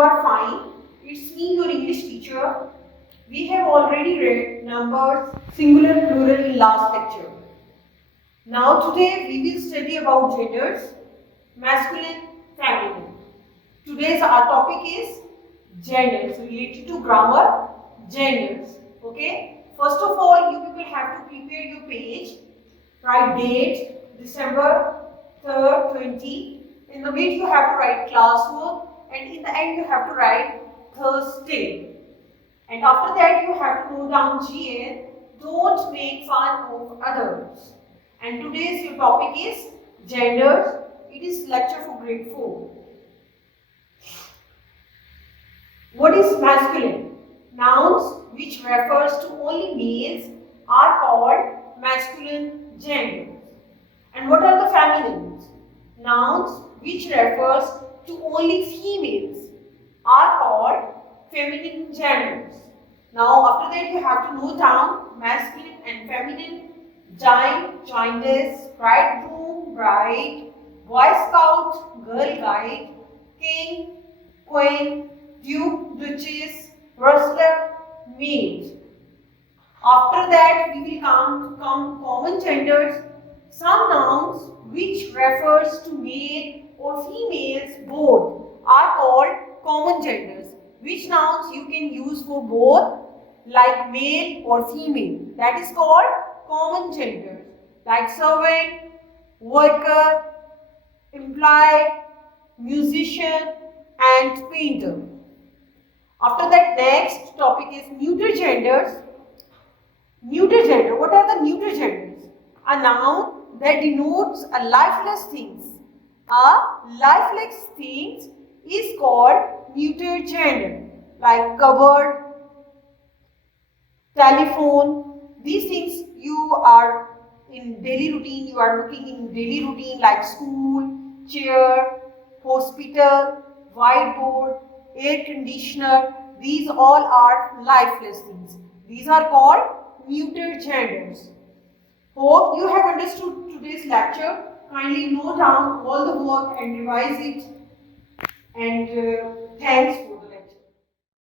are fine. It's me, your English teacher. We have already read numbers, singular, plural in last lecture. Now today we will study about genders, masculine, feminine. Today's our topic is genders, related to grammar, genders. Okay. First of all, you people have to prepare your page. Write date, December 3rd, 20. In the mid you have to write classwork, and in the end you have to write Thursday. And after that you have to note down GN. Don't make fun of others. And today's your topic is genders. It is lecture for grade 4. What is masculine? Nouns which refers to only males are called masculine genders. And what are the feminines? Nouns which refers to only females are called feminine genders. Now after that you have to note down masculine and feminine. Giant, giantess, bridegroom, bride, boy scout, girl guide, king, queen, duke, duchess, wrestler, maid. After that we will come common genders. Some nouns which refers to male or females both are called common genders. Which nouns you can use for both, like male or female, that is called common genders, like servant, worker, employee, musician and painter. After that, next topic is neuter genders. Neuter gender. What are the neuter genders? A noun that denotes a lifeless things. A lifeless things is called neuter gender, like cupboard, telephone. These things you are in daily routine, you are looking in daily routine, like school, chair, hospital, whiteboard, air conditioner. These all are lifeless things. These are called neuter genders. Hope you have understood today's lecture. Kindly note down all the work and revise it. And thanks.